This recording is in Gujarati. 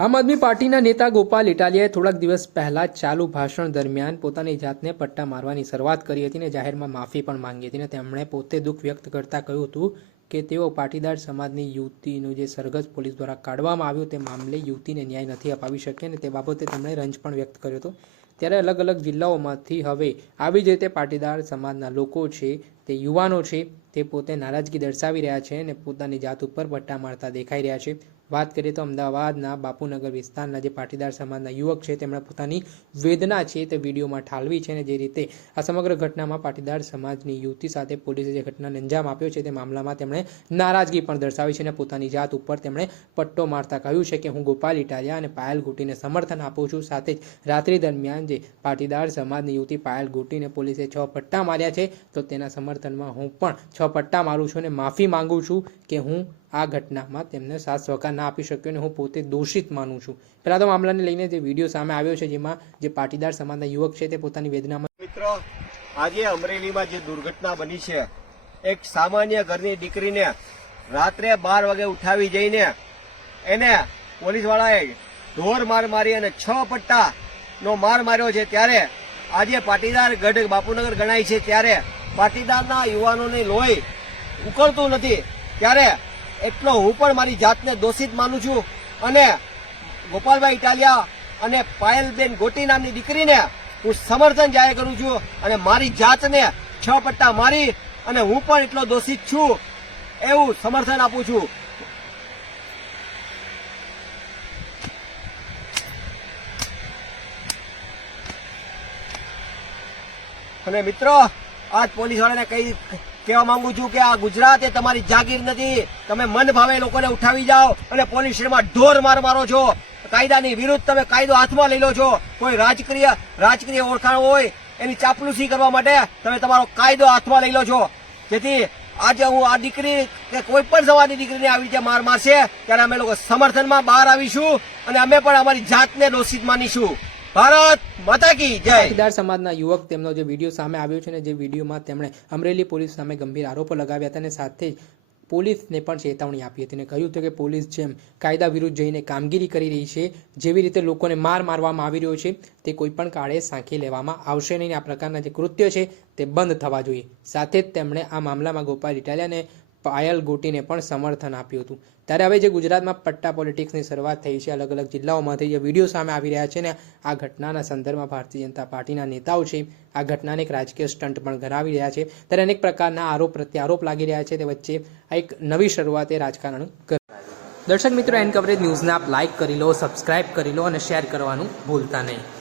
આમ આદમી પાર્ટીના નેતા ગોપાલ ઇટાલિયાએ થોડાક દિવસ પહેલા ચાલુ ભાષણ દરમિયાન પોતાની જાતને પટ્ટા મારવાની શરૂઆત કરી હતી ને જાહેરમાં માફી પણ માંગી હતી ને તેમણે પોતે દુઃખ વ્યક્ત કરતા કહ્યું હતું કે તેઓ પાટીદાર સમાજની યુવતીનું જે સરઘસ પોલીસ દ્વારા કાઢવામાં આવ્યું તે મામલે યુવતીને ન્યાય નથી અપાવી શકે ને તે બાબતે તેમણે રંજ પણ વ્યક્ત કર્યો હતો. ત્યારે અલગ અલગ જિલ્લાઓમાંથી હવે આવી જ રીતે પાટીદાર સમાજના લોકો છે, તે યુવાનો છે, તે પોતે નારાજગી દર્શાવી રહ્યા છે અને પોતાની જાત ઉપર પટ્ટા મારતા દેખાઈ રહ્યા છે. વાત કરીએ તો અમદાવાદના બાપુનગર વિસ્તારના જે પાટીદાર સમાજના યુવક છે, તેમણે પોતાની વેદના છે તે વિડીયોમાં ઠાલવી છે અને જે રીતે આ સમગ્ર ઘટનામાં પાટીદાર સમાજની યુવતી સાથે પોલીસે જે ઘટનાને અંજામ આપ્યો છે તે મામલામાં તેમણે નારાજગી પણ દર્શાવી છે અને પોતાની જાત ઉપર તેમણે પટ્ટો મારતા કહ્યું છે કે હું ગોપાલ ઇટાલિયા અને પાયલ ગુટીને સમર્થન આપું છું. સાથે જ રાત્રિ દરમિયાન જે પાટીદાર સમાજની યુવતી પાયલ ગોટીને પોલીસે છ પટ્ટા માર્યા છે, તો તેના સમર્થનમાં હું પણ છ પટ્ટા મારું છું અને માફી માંગુ છું કે હું આ ઘટનામાં તેમને સાથ સહકાર ના આપી શક્યો અને હું પોતે દોષિત માનું છું. પહેલા તો મામલાને લઈને જે વીડિયો સામે આવ્યો છે, જેમાં જે પાટીદાર સમાજના યુવક છે, તે પોતાની વેદનામાં મિત્રો, આજે અમરેલીમાં જે દુર્ઘટના બની છે, એક સામાન્ય ઘરની દીકરીને રાત્રે બાર વાગે ઉઠાવી જઈને એને પોલીસ વાળાએ ઢોર માર મારી અને છ પટ્ટા નો માર માર્યો છે ત્યારે આજે પાટીદાર ગઢ બાપુનગર ગણાય છે ત્યારે પાટીદારના યુવાનોને લોહી ઉકળતું નથી. ત્યારે એટલો હું પણ મારી જાતને દોષિત માનું છું અને ગોપાલભાઈ ઇટાલિયા અને પાયલબેન ગોટી નામની દીકરીને હું સમર્થન જાહેર કરું છું અને મારી જાતને છ પટ્ટા મારી અને હું પણ એટલો દોષિત છું એવું સમર્થન આપું છું. અને મિત્રો, આજ પોલીસ વાળાને કઈ કહેવા માંગુ છું કે આ ગુજરાત એ તમારી જાગીર નથી. તમે મન ભાવે લોકોને ઉઠાવી જાઓ અને પોલીસ સ્ટેશનમાં ઢોર માર મારો છો. કાયદાની વિરુદ્ધ તમે કાયદો હાથમાં લઈ લો છો. કોઈ રાજકીય રાજકીય ઓળખાણ હોય એની ચાપલુસી કરવા માટે તમે તમારો કાયદો હાથમાં લઈ લો છો. જેથી આજે હું આ દીકરી કે કોઈ પણ સમાજની દીકરીને આવી રીતે માર મારશે, ત્યારે અમે લોકો સમર્થનમાં બહાર આવીશું અને અમે પણ અમારી જાતને દોષિત માનીશું. ભારત માતા કી જય. પાટીદાર સમાજના યુવક તેમનો જે વીડિયો સામે આવ્યો છે ને જે વિડીયોમાં તેમણે અમરેલી પોલીસ સામે ગંભીર આરોપો લગાવ્યા હતા અને સાથે જ પોલીસને પણ ચેતવણી આપી હતી અને કહ્યું હતું કે પોલીસ જેમ કાયદા વિરુદ્ધ જઈને કામગીરી કરી રહી છે, જેવી રીતે લોકોને માર મારવામાં આવી રહ્યો છે, તે કોઈ પણ કાળે સાંખી લેવામાં આવશે નહીં. આ પ્રકારના જે કૃત્ય છે તે બંધ થવા જોઈએ. સાથે જ તેમણે આ મામલામાં ગોપાલ ઇટાલિયાને પાયલ ગોટીને પણ સમર્થન આપ્યું હતું. ત્યારે હવે જે ગુજરાતમાં પટ્ટા પોલિટિક્સની શરૂઆત થઈ છે અલગ અલગ જિલ્લાઓમાંથી જે વીડિયો સામે આવી રહ્યા છે ને, આ ઘટનાના સંદર્ભમાં ભારતીય જનતા પાર્ટીના નેતાઓ છે, આ ઘટનાને એક રાજકીય સ્ટન્ટ પણ ગણાવી રહ્યા છે. ત્યારે અનેક પ્રકારના આરોપ પ્રત્યારોપ લાગી રહ્યા છે. તે વચ્ચે આ એક નવી શરૂઆતે રાજકારણ કર દર્શક મિત્રો એન કવરેજ ન્યૂઝને આપ લાઇક કરી લો સબસ્ક્રાઇબ કરી લો અને શેર કરવાનું ભૂલતા નહીં.